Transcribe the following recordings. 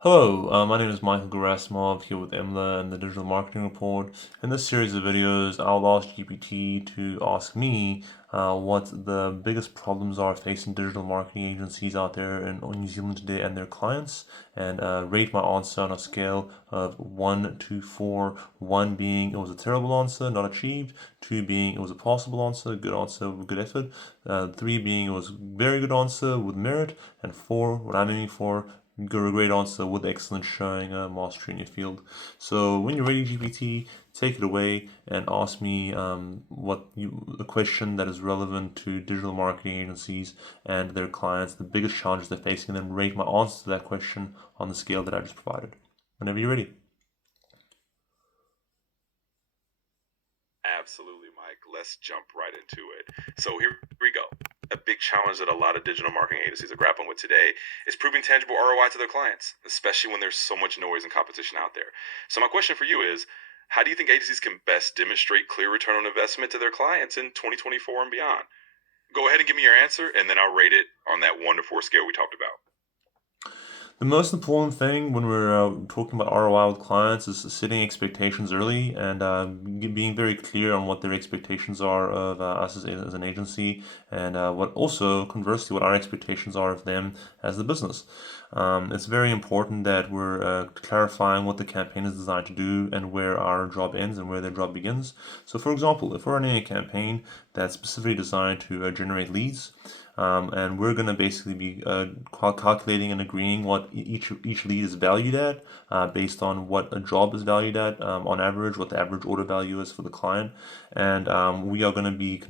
Hello, my name is Michael Gerasimov here with IMLA and the Digital Marketing Report. In this series of videos, I'll ask GPT to ask me what the biggest problems are facing digital marketing agencies out there in New Zealand today and their clients, and rate my answer on a scale of 1 to 4. 1 being it was a terrible answer, not achieved, 2 being it was a possible answer, good answer with good effort, 3 being it was very good answer with merit, and 4, what I'm aiming for, got a great answer with excellent showing mastery in your field. So when you're ready, GPT, take it away and ask me a question that is relevant to digital marketing agencies and their clients, the biggest challenges they're facing, and then rate my answer to that question on the scale that I just provided. Whenever you're ready. Absolutely, Mike. Let's jump right into it. So here we go. A big challenge that a lot of digital marketing agencies are grappling with today is proving tangible ROI to their clients, especially when there's so much noise and competition out there. So my question for you is, how do you think agencies can best demonstrate clear return on investment to their clients in 2024 and beyond? Go ahead and give me your answer, and then I'll rate it on that 1 to 4 scale we talked about. The most important thing when we're talking about ROI with clients is setting expectations early and being very clear on what their expectations are of us as an agency, and what also, conversely, what our expectations are of them as the business. It's very important that we're clarifying what the campaign is designed to do and where our job ends and where their job begins. So, for example, if we're running a campaign that's specifically designed to generate leads, and we're going to basically be calculating and agreeing what each lead is valued at based on what a job is valued at on average, what the average order value is for the client, and we are going to be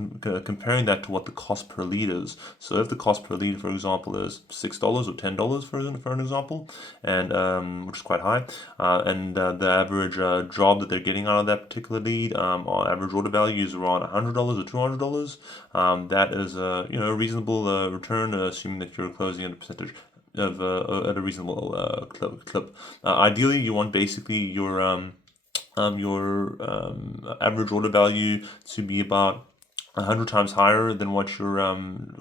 comparing that to what the cost per lead is. So if the cost per lead, for example, is $6 or $10 for an example, and which is quite high, and the average job that they're getting out of that particular lead, our average order value is around $100 or $200. That is a reasonable return, assuming that you're closing at a percentage of at a reasonable clip. Ideally, you want basically your average order value to be about 100 times higher than what your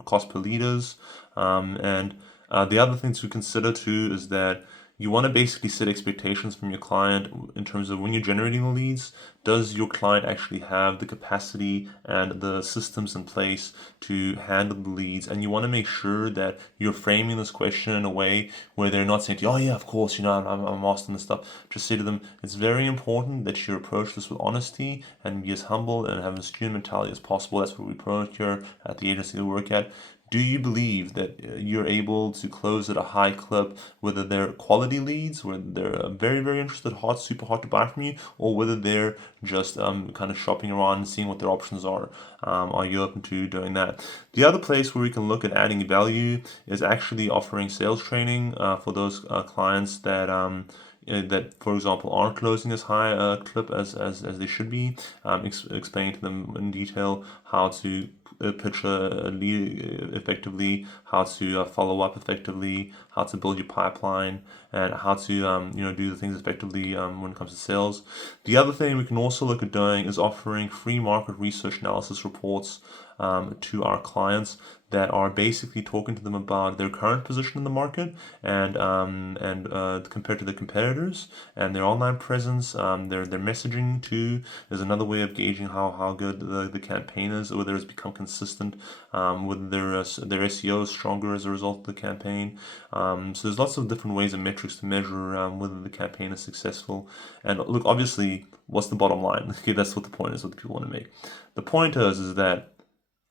cost per lead is. And the other thing to consider too is that you want to basically set expectations from your client in terms of when you're generating the leads. Does your client actually have the capacity and the systems in place to handle the leads? And you want to make sure that you're framing this question in a way where they're not saying to you, "Oh yeah, of course, I'm master this stuff." Just say to them, "It's very important that you approach this with honesty and be as humble and have a student mentality as possible." That's what we promote here at the agency we work at. Do you believe that you're able to close at a high clip, whether they're quality leads, whether they're very, very interested, hot, super hot to buy from you, or whether they're just kind of shopping around and seeing what their options are? Are you open to doing that? The other place where we can look at adding value is actually offering sales training for those clients that, for example, aren't closing as high a clip as they should be. Explaining to them in detail how to pitch a lead effectively, how to follow up effectively, how to build your pipeline, and how to do the things effectively when it comes to sales. The other thing we can also look at doing is offering free market research analysis reports to our clients that are basically talking to them about their current position in the market and compared to the competitors and their online presence, their messaging too is another way of gauging how good the campaign is, whether it's become consistent, whether their SEO is stronger as a result of the campaign. So there's lots of different ways and metrics to measure whether the campaign is successful. And look, obviously, what's the bottom line? Okay, that's what the point is, what the people want to make. The point is that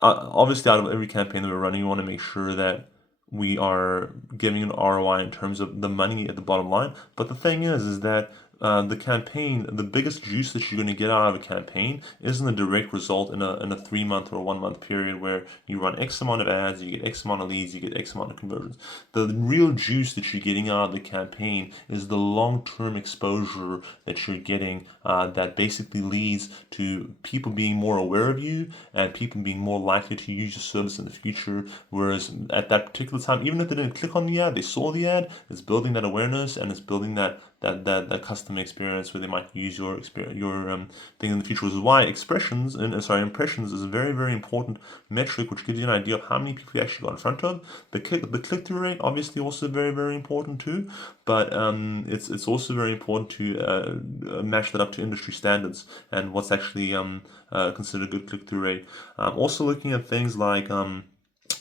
obviously out of every campaign that we're running, we want to make sure that we are giving an ROI in terms of the money at the bottom line. But the thing is that the campaign, the biggest juice that you're going to get out of a campaign isn't a direct result in a 3 month or 1 month period where you run X amount of ads, you get X amount of leads, you get X amount of conversions. The real juice that you're getting out of the campaign is the long-term exposure that you're getting that basically leads to people being more aware of you and people being more likely to use your service in the future. Whereas at that particular time, even if they didn't click on the ad, they saw the ad, it's building that awareness and it's building that customer experience where they might use your experience, your thing in the future, which is why impressions is a very, very important metric, which gives you an idea of how many people you actually got in front of. The click-through rate, obviously, also very, very important too, but it's also very important to match that up to industry standards and what's actually considered a good click-through rate. Also looking at things like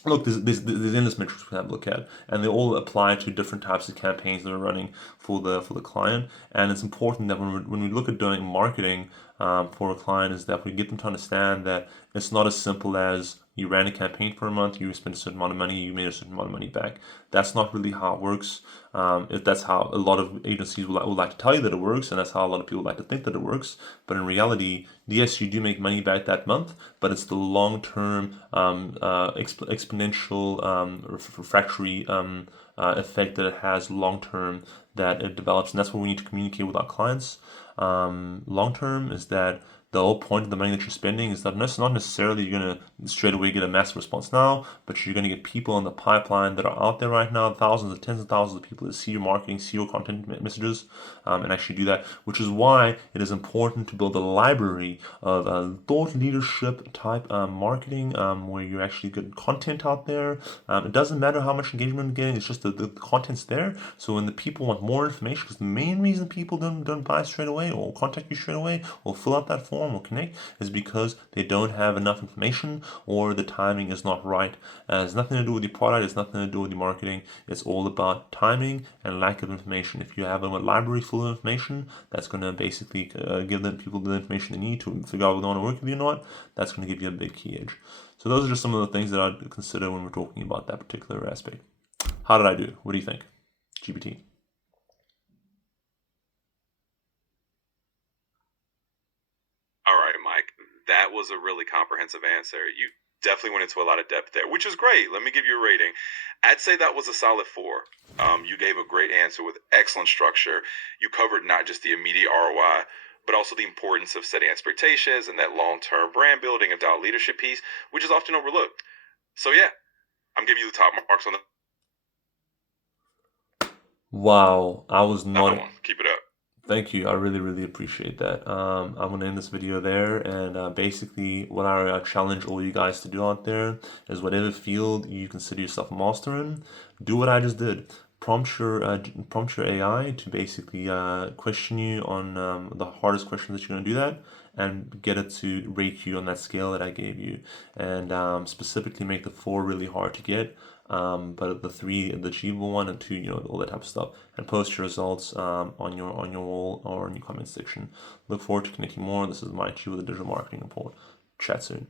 look, there's endless metrics we can have a look at, and they all apply to different types of campaigns that are running for the client. And it's important that when we look at doing marketing for a client, is that we get them to understand that it's not as simple as you ran a campaign for a month, you spent a certain amount of money, you made a certain amount of money back. That's not really how it works. If that's how a lot of agencies would like to tell you that it works, and that's how a lot of people like to think that it works. But in reality, yes, you do make money back that month, but it's the long-term exponential refractory effect that it has long-term that it develops, and that's what we need to communicate with our clients. Long-term is that the whole point of the money that you're spending is that it's not necessarily you're going to straight away get a massive response now, but you're going to get people in the pipeline that are out there right now, thousands of tens of thousands of people that see your marketing, see your content messages, and actually do that, which is why it is important to build a library of thought leadership type marketing where you actually get content out there. It doesn't matter how much engagement you're getting, it's just the content's there. So when the people want more information, because the main reason people don't buy straight away or contact you straight away or fill out that form or connect is because they don't have enough information or the timing is not right. It has nothing to do with your product, it's nothing to do with your marketing. It's all about timing and lack of information. If you have a library full of information, that's going to basically give them people the information they need to figure out whether they want to work with you or not. That's going to give you a big key edge. So those are just some of the things that I'd consider when we're talking about that particular aspect. How did I do? What do you think? GPT. All right, Mike. That was a really comprehensive answer. You definitely went into a lot of depth there, which is great. Let me give you a rating. I'd say that was a solid 4. You gave a great answer with excellent structure. You covered not just the immediate ROI, but also the importance of setting expectations and that long-term brand building and thought leadership piece, which is often overlooked. So yeah, I'm giving you the top marks on Wow, I was that not. one. Keep it up. Thank you. I really, really appreciate that. I'm gonna end this video there, and basically, what I challenge all you guys to do out there is whatever field you consider yourself a master in, do what I just did. Prompt your AI to basically question you on the hardest questions that you're gonna do that, and get it to rate you on that scale that I gave you, and specifically make the 4 really hard to get. But the 3, the achievable one, and 2, all that type of stuff, and post your results on your wall or in your comment section. Look forward to connecting more. This is Mike G with the Digital Marketing Report. Chat soon.